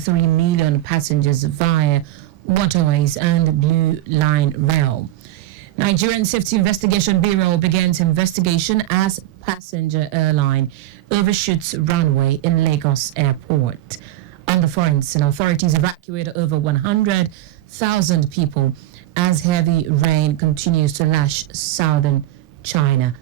3 million passengers via waterways and Blue Line Rail. Nigerian Safety Investigation Bureau begins investigation as passenger airline overshoots runway in Lagos Airport. On the front, authorities evacuated over 100,000 people as heavy rain continues to lash southern China.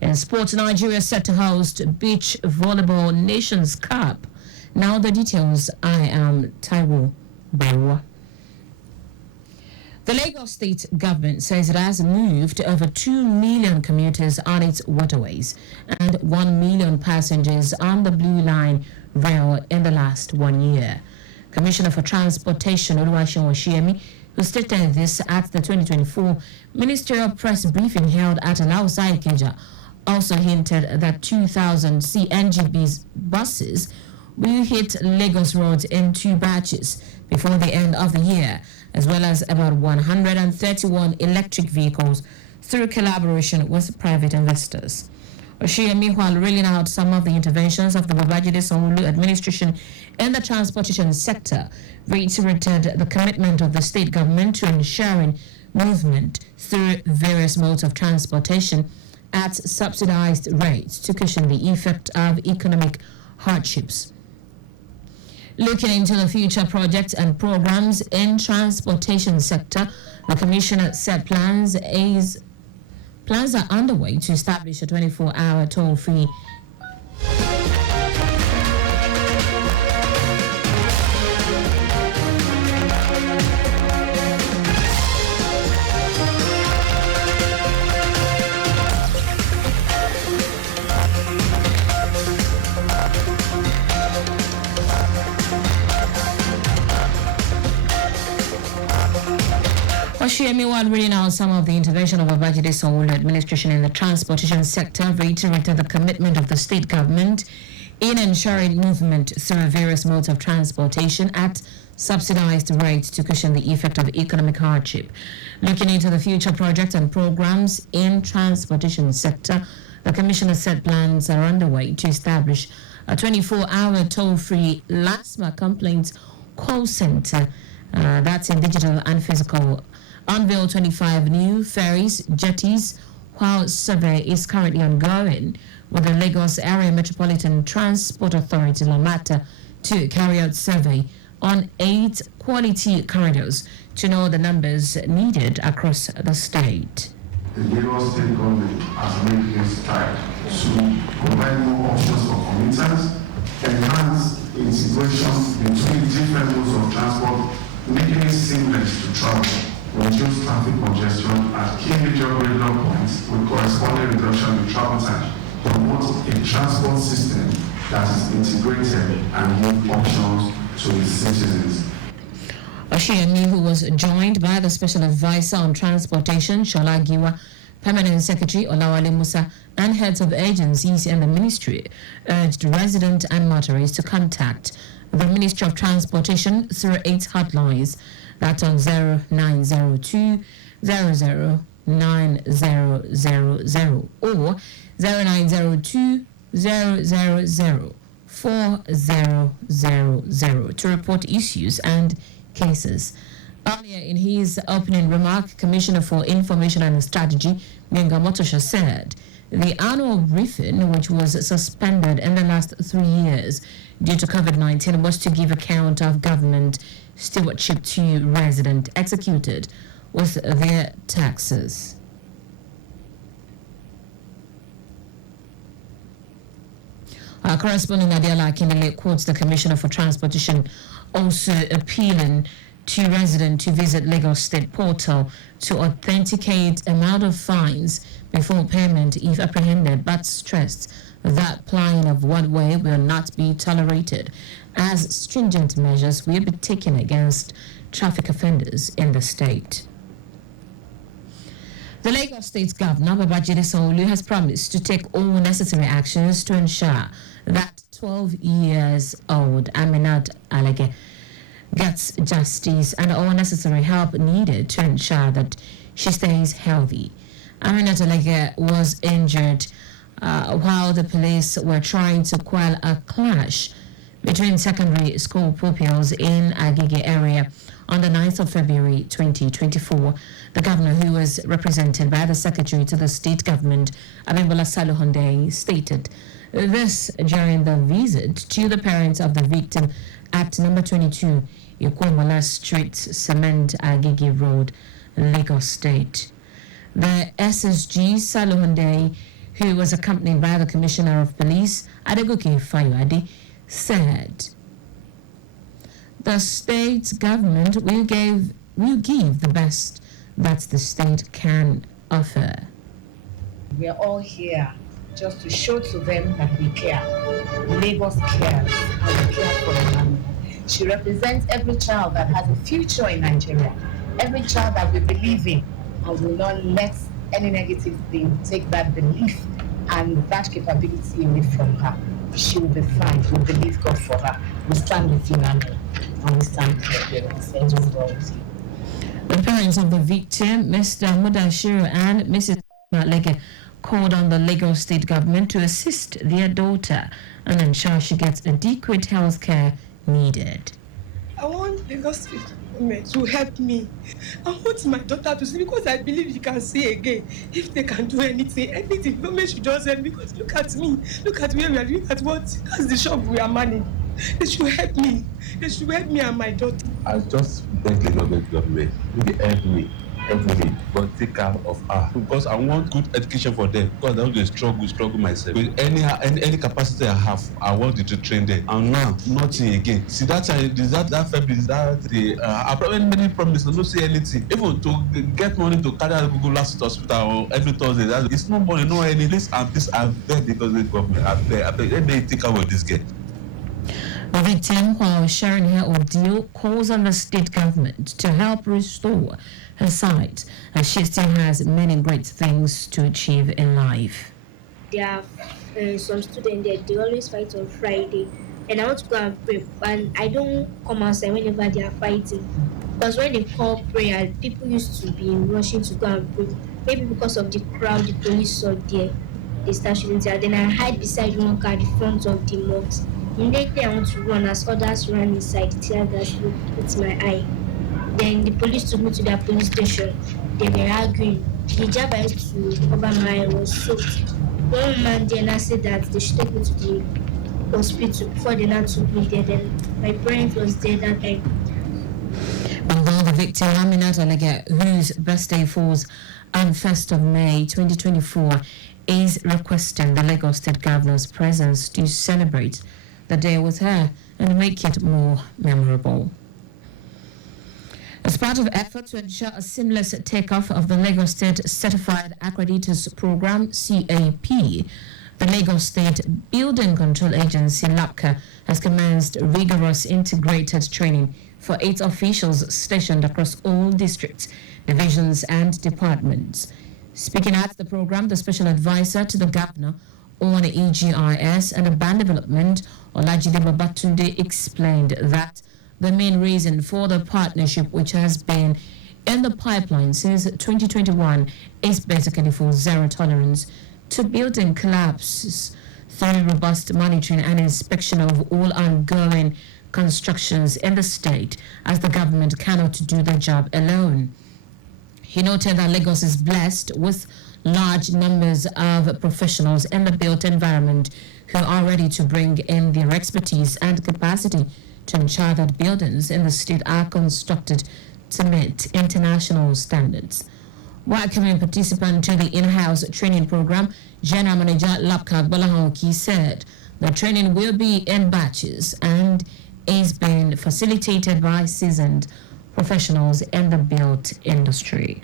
In sports, Nigeria is set to host Beach Volleyball Nations Cup. Now the details. I am Taiwo Baruwa. The Lagos state government says it has moved over 2 million commuters on its waterways and 1 million passengers on the Blue Line Rail in the last 1 year. Commissioner for Transportation Oluwaseun Oshiemi, who stated this at the 2024 ministerial press briefing held at Alausa Ikeja, also hinted that 2,000 CNG buses will hit Lagos roads in 2 batches before the end of the year, as well as about 131 electric vehicles through collaboration with private investors. Oshiemi, while reeling out some of the interventions of the Babajide Sanwo-Olu administration in the transportation sector, reiterated the commitment of the state government to ensuring movement through various modes of transportation at subsidized rates to cushion the effect of economic hardships. Looking into the future projects and programs in transportation sector, the commissioner said plans are underway to establish a 24-hour toll-free Oshiemi, while reading out some of the intervention of Babajide Sanwo-Olu administration in the transportation sector, reiterated the commitment of the state government in ensuring movement through various modes of transportation at subsidized rates to cushion the effect of economic hardship. Looking into the future projects and programs in transportation sector, the commissioner said plans are underway to establish a 24-hour toll-free LASMA complaints call center that's in digital and physical. Unveil 25 new ferries, jetties, while survey is currently ongoing with the Lagos Area Metropolitan Transport Authority, LAMATA, to carry out survey on 8 quality corridors to know the numbers needed across the state. The Lagos state government has made a stride to provide more options for commuters, enhance integration between different modes of transport, making it seamless to travel, reduce traffic congestion at key major corridor points with corresponding reduction in travel time, promote a transport system that is integrated and give options to its citizens. Oshiemi, who was joined by the Special Advisor on Transportation, Shola Giwa, Permanent Secretary Olawale Musa, and heads of agencies in the ministry, urged residents and motorists to contact the Ministry of Transportation through 8 hotlines. That's on 0902 00 9000 or 0902 000 4000 to report issues and cases. Earlier in his opening remark, Commissioner for Information and Strategy, Menga Motosha, said the annual briefing, which was suspended in the last 3 years due to COVID-19, was to give account of government stewardship to residents executed with their taxes. Our correspondent Adela Akinele quotes the Commissioner for Transportation also appealing to residents to visit Lagos State Portal to authenticate amount of fines before payment if apprehended, but stressed that plying of one way will not be tolerated, as stringent measures will be taken against traffic offenders in the state. The Lagos State Governor, Babajide Sanwo-Olu, has promised to take all necessary actions to ensure that 12 years old Aminat Alege gets justice and all necessary help needed to ensure that she stays healthy. Aminat Alege was injured while the police were trying to quell a clash between secondary school pupils in Agege area on the 9th of February 2024. The governor, who was represented by the secretary to the state government, Abimbola Saluhonde, stated this during the visit to the parents of the victim at number 22 Yokwamala Street, Cement, Agege Road, Lagos State. The SSG Saluhonde, who was accompanied by the Commissioner of Police, Adegoke Fayuade, said the state government will give the best that the state can offer. We are all here just to show to them that we care. Lagos cares, and we care for the family. She represents every child that has a future in Nigeria, every child that we believe in, and will not let any negative thing take that belief and that capability away from her. She will be fine. We believe God for her. We stand with you, Nana, and we stand with your parents. The parents of the victim, Mr. Mudashiru and Mrs. Maleke, called on the Lagos state government to assist their daughter and ensure she gets adequate health care needed. I want Lagos state government to help me. I want my daughter to see, because I believe she can see again. If they can do anything, government should just help me. Because look at me, look at where we are, look at that's the shop we are manning. They should help me. They should help me and my daughter. I just beg the government, maybe help me, but take care of her. Because I want good education for them. Because I want to struggle myself. With any capacity I have, I want to train them. And now, nothing again. See that February, I probably many promises, I don't see anything. Even to get money to carry out Google last hospital or every Thursday, it's no money, no any. Please, I beg the government, I beg, let me take care of this girl. The victim, while sharing her ordeal, calls on the state government to help restore her sight, as she still has many great things to achieve in life. There are some students there, they always fight on Friday, and I want to go and pray, and I don't come outside whenever they are fighting, because when they call prayer, people used to be rushing to go and pray. Maybe because of the crowd, the police saw there, they start shooting there. Then I hide beside one car at the front of the mosque. Immediately I want to run, as others ran inside, the tear gas hit my eye. Then the police took me to their police station. They were arguing. The jab I used to cover my eye was soaked. One man there now said that they should take me to the hospital before they now took me there. Then my parents was there that time. Although the victim, Aminat Alege, whose birthday falls on 1st of May 2024, is requesting the Lagos State Governor's presence to celebrate the day with her and make it more memorable. As part of effort to ensure a seamless takeoff of the Lagos State Certified Accreditors Program, CAP, the Lagos State Building Control Agency, LAPCA, has commenced rigorous integrated training for 8 officials stationed across all districts, divisions and departments. Speaking at the program, the special advisor to the governor on EGIS and urban development, Olajide Babatunde, explained that the main reason for the partnership, which has been in the pipeline since 2021, is basically for zero tolerance to building collapses through robust monitoring and inspection of all ongoing constructions in the state, as the government cannot do the job alone. He noted that Lagos is blessed with large numbers of professionals in the built environment who are ready to bring in their expertise and capacity to ensure that buildings in the state are constructed to meet international standards. Welcoming participant to the in-house training program, General Manager Lapka Balahoki said the training will be in batches and is being facilitated by seasoned professionals in the built industry.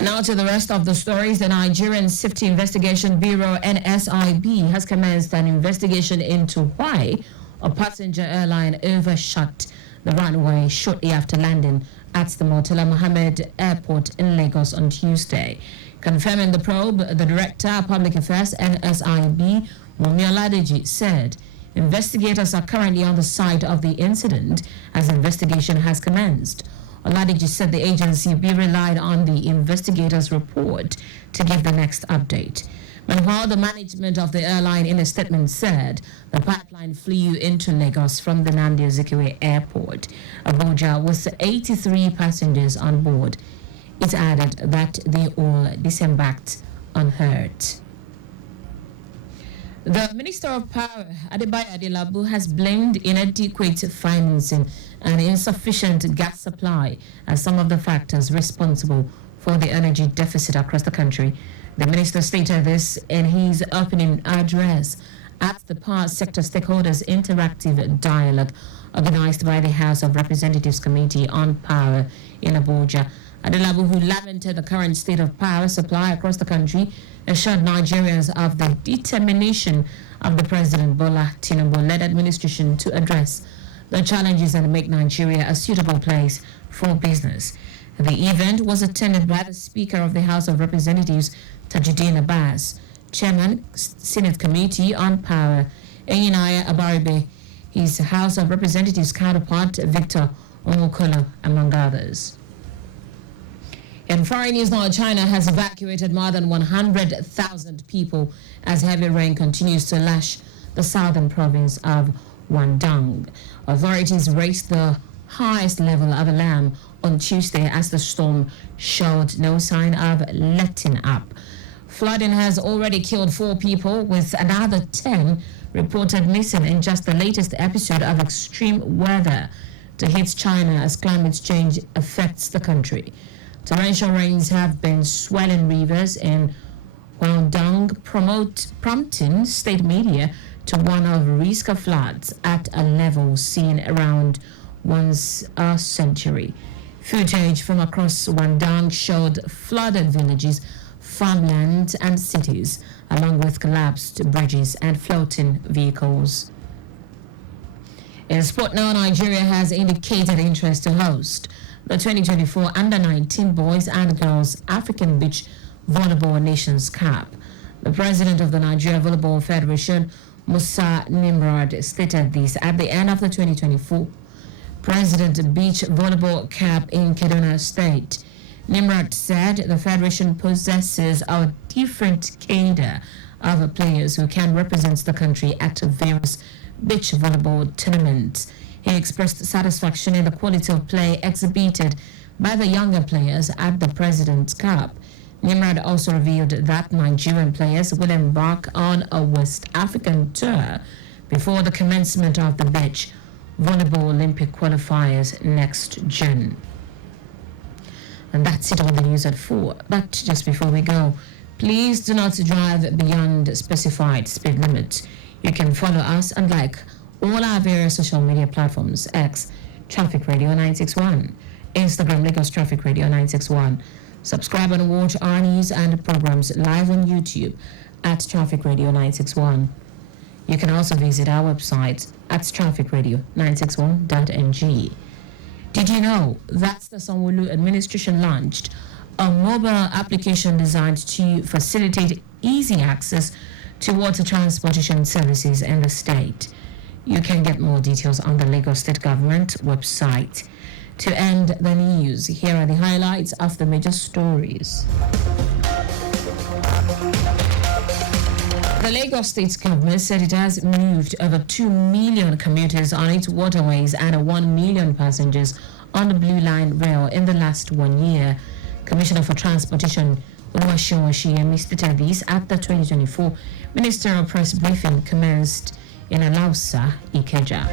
Now to the rest of the stories. The Nigerian Safety Investigation Bureau, NSIB, has commenced an investigation into why a passenger airline overshot the runway shortly after landing at the Murtala Mohammed Airport in Lagos on Tuesday. Confirming the probe, the Director of Public Affairs, NSIB, Wunmi Oladeji, said investigators are currently on the site of the incident as investigation has commenced. Oladiji said the agency will be relied on the investigators' report to give the next update. Meanwhile, the management of the airline in a statement said the pipeline flew into Lagos from the Nnamdi Azikiwe Airport, Abuja, with 83 passengers on board. It added that they all disembarked unhurt. The Minister of Power, Adebayo Adelabu, has blamed inadequate financing and insufficient gas supply as some of the factors responsible for the energy deficit across the country. The minister stated this in his opening address at the Power Sector Stakeholders Interactive Dialogue organized by the House of Representatives Committee on Power in Abuja. Adelabu, who lamented the current state of power supply across the country, assured Nigerians of the determination of the President Bola Tinubu-led administration to address the challenges and make Nigeria a suitable place for business. The event was attended by the Speaker of the House of Representatives, Tajuddin Abbas, Chairman, Senate Committee on Power, Enyinaya Abaribe, his House of Representatives counterpart, Victor Omokolo, among others. In foreign news now, China has evacuated more than 100,000 people as heavy rain continues to lash the southern province of Guangdong. Authorities raised the highest level of alarm on Tuesday as the storm showed no sign of letting up. Flooding has already killed 4 people, with another 10 reported missing in just the latest episode of extreme weather to hit China as climate change affects the country. Torrential rains have been swelling rivers in Guangdong, prompting state media to warn of risk of floods at a level seen around once a century. Footage from across Guangdong showed flooded villages, farmland and cities, along with collapsed bridges and floating vehicles. In sport now, Nigeria has indicated interest to host the 2024 Under-19 Boys and Girls African Beach Volleyball Nations Cup. The president of the Nigeria Volleyball Federation, Musa Nimrod, stated this at the end of the 2024 President Beach Volleyball Cup in Kaduna State. Nimrod said the federation possesses a different cadre of players who can represent the country at various beach volleyball tournaments. He expressed satisfaction in the quality of play exhibited by the younger players at the President's Cup. Nimrod also revealed that Nigerian players will embark on a West African tour before the commencement of the beach volleyball Olympic qualifiers next June. And that's it on the news at 4. But just before we go, please do not drive beyond specified speed limits. You can follow us and like all our various social media platforms: X, Traffic Radio 961, Instagram, Lagos Traffic Radio 961. Subscribe and watch our news and programs live on YouTube at Traffic Radio 961. You can also visit our website at trafficradio961.ng. Did you know that the Sanwo-Olu administration launched a mobile application designed to facilitate easy access to water transportation services in the state? You can get more details on the Lagos State Government website. To end the news, here are the highlights of the major stories. The Lagos State Government said it has moved over 2 million commuters on its waterways and 1 million passengers on the Blue Line Rail in the last 1 year. Commissioner for Transportation Oluwaseun Oshiyemi stated this at the 2024 Ministerial Press Briefing commenced in Alausa, Ikeja.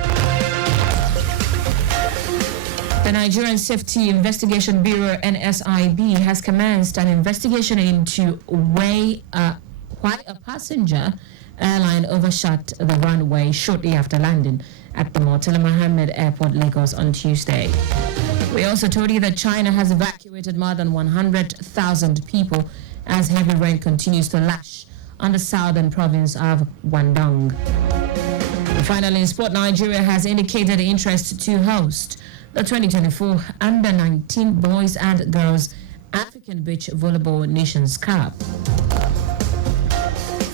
The Nigerian Safety Investigation Bureau, NSIB, has commenced an investigation into why a passenger airline overshot the runway shortly after landing at the Murtala Mohammed Airport, Lagos, on Tuesday. We also told you that China has evacuated more than 100,000 people as heavy rain continues to lash on the southern province of Guangdong. And finally, in sport, Nigeria has indicated interest to host the 2024 Under-19 Boys and Girls African Beach Volleyball Nations Cup.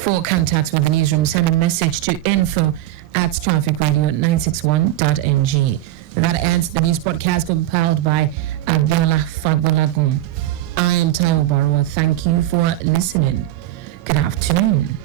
For contact with the newsroom, send a message to info@trafficradio961.ng. That ends the news broadcast compiled by Abiola Fagbolagun. I am Taiwo Baruwa. Thank you for listening. Good afternoon.